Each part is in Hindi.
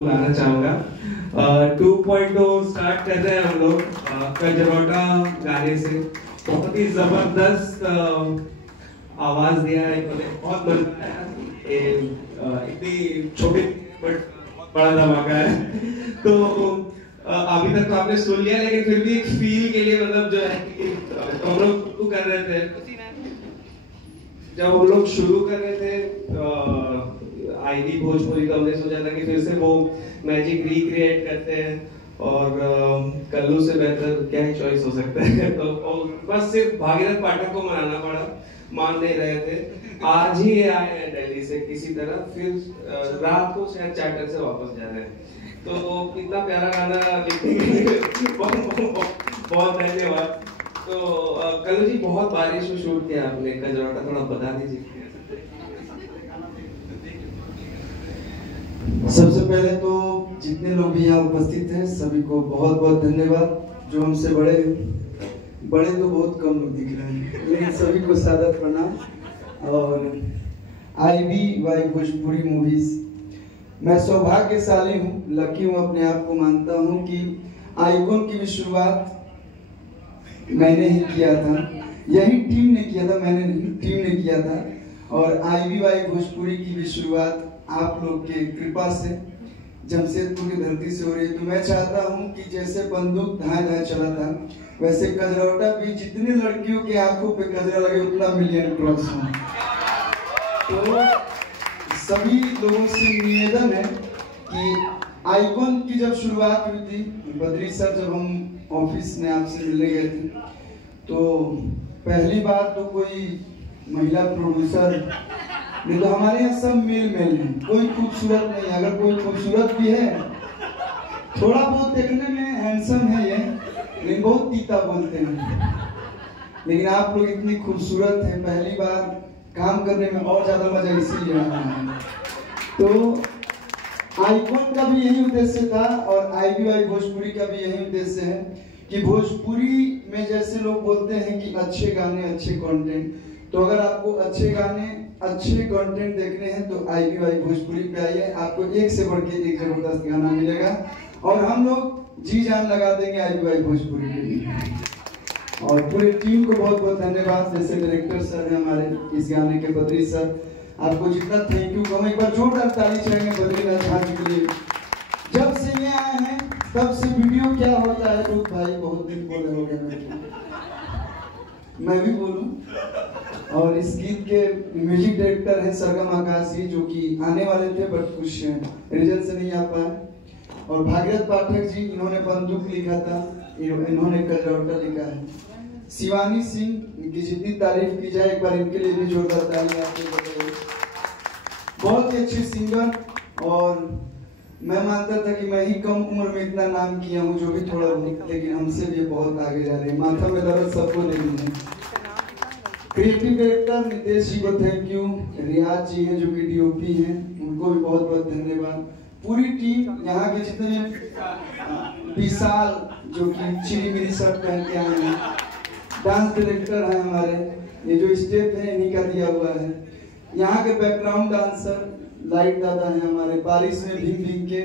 बुलाना चाहूंगा 2.0 स्टार्ट कर रहे हैं हम लोग कजरोटा गाने से। बहुत ही जबरदस्त आवाज दिया है इन्होंने, बहुत मजा आया। इतनी छोटी बट बड़ा धमाका है। तो अभी तक तो आपने सुन लिया, लेकिन फिर भी एक फील के लिए मतलब जो है हम लोग शुरू कर रहे थे, जब हम लोग शुरू कर रहे थे आईवी भोजपुरी, तो हमने सोचा था कि फिर से वो मैजिक रिक्रिएट करते हैं और कल्लू से बेहतर क्या ही चॉइस हो सकता है। तो बस सिर्फ भागीरथ पाठक को मनाना पड़ा, मान नहीं रहे थे। आज ही आए हैं दिल्ली से किसी तरह, फिर रात को शायद चार्टर से वापस जा रहे हैं। तो इतना प्यारा गाना लिखने के लिए बहुत धन्यवाद। तो कल्लू जी, बहुत बारिश में शूट किया आपने कजरोटा, थोड़ा बता दीजिए। सबसे पहले तो जितने लोग भी यहाँ उपस्थित हैं सभी को बहुत बहुत धन्यवाद। जो हमसे बड़े तो बहुत कम लोग दिख रहे हैं, लेकिन सभी को सादर प्रणाम। और आईवी भोजपुरी मूवीज, मैं सौभाग्यशाली हूँ, लकी हूँ, अपने आप को मानता हूँ कि आइकॉन की भी शुरुआत मैंने ही किया था, यही टीम ने किया था, मैंने नहीं, टीम ने किया था। और आईवी भोजपुरी की भी शुरुआत आप लोग के कृपा से जमशेदपुर की धरती से हो रही है। तो मैं चाहता हूं कि जैसे बंदूक धाए धाए चला था, वैसे कजरोटा भी जितने लड़कियों के आंखों पे कजरा लगे उतना मिलियन क्रॉस हो। तो सभी लोगों से निवेदन है कि आइकॉन की जब शुरुआत हुई थी, बद्री सर जब हम ऑफिस में आपसे मिलने गए थे, तो पहली बार तो कोई महिला प्रोड्यूसर नहीं, तो हमारे यहाँ सब मेल हैं, कोई खूबसूरत नहीं। अगर कोई खूबसूरत भी है, थोड़ा बहुत देखने में हैंडसम है ये, लेकिन बहुत तीता बोलते हैं। लेकिन आप लोग इतनी खूबसूरत हैं, पहली बार काम करने में और ज्यादा मजा इसीलिए आ रहा है। तो आइकॉन का भी यही उद्देश्य था और आईवी भोजपुरी का भी यही उद्देश्य है कि भोजपुरी में जैसे लोग बोलते हैं कि अच्छे गाने अच्छे कंटेंट, तो अगर आपको अच्छे गाने अच्छे कंटेंट देखने हैं तो आईवी भोजपुरी पे आइए, आपको एक से बढ़ के एक जबरदस्त गाना मिलेगा और हम लोग जी जान लगा देंगे आईवी भोजपुरी के लिए। और पूरी टीम को बहुत बहुत धन्यवाद। जैसे डायरेक्टर सर हैं हमारे इस गाने के, बद्री सर, आपको जितना थैंक यू कहूँ, एक बार जोरदार ताली चाहेंगे बद्रीनाथ झा जी के लिए। जब से ये आए हैं तब से वीडियो क्या होता है, रुक भाई बहुत दिन बोले हो गए, मैं भी बोलूं। और इस गीत के म्यूजिक डायरेक्टर हैं सरगम आकाश जी, जो कि आने वाले थे बट कुछ रीजन से नहीं आ पाए। और भागीरथ पाठक जी, इन्होंने बंदूक लिखा था, इन्होंने कजरोटा लिखा है। शिवानी सिंह की जितनी तारीफ की जाए, एक बार इनके लिए भी जोरदार ताली आपको। बहुत ही अच्छी सिंगर, और मैं मानता था कि मैं ही कम उम्र में इतना नाम किया हूँ, जो भी थोड़ा बहुत, लेकिन हमसे भी बहुत आगे जा रहे हैं। माथा में दर्द सबको नहीं है। क्रिएटिव डायरेक्टर नितेश जी को थैंक यू, रियाज जी हैं जो कि डीओपी हैं, उनको भी बहुत बहुत धन्यवाद। पूरी टीम यहाँ के जितने विशाल जो कि चिरी मिरी शर्ट पहन के आए हैं, डांस डायरेक्टर हैं हमारे, ये जो स्टेप है इन्हीं का दिया हुआ है। यहाँ के बैकग्राउंड डांसर लाइट दादा है हमारे, बारिश में भीग भीग के,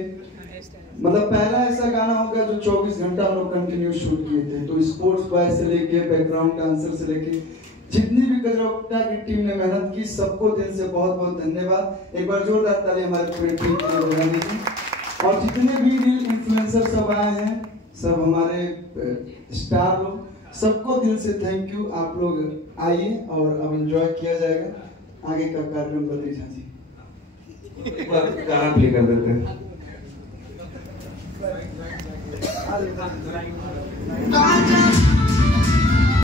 मतलब पहला ऐसा गाना होगा जो 24 घंटा हम लोग कंटिन्यू शूट किए थे। तो स्पोर्ट्स बॉय से लेके बैकग्राउंड डांसर से लेके जितनी भी कजरोटा की टीम ने मेहनत की, सबको दिल से बहुत बहुत धन्यवाद। एक बार जोरदार ताली हमारे पूरी टीम के लिए बजाने की। और जितने भी रील इन्फ्लुएंसर सब आए हैं, सब हमारे स्टार लोग, सबको दिल से थैंक यू। आप लोग आइए और अब एंजॉय किया जाएगा आगे का कार्यक्रम। बद्री झा जी एक बार गाना प्ले कर देते हैं।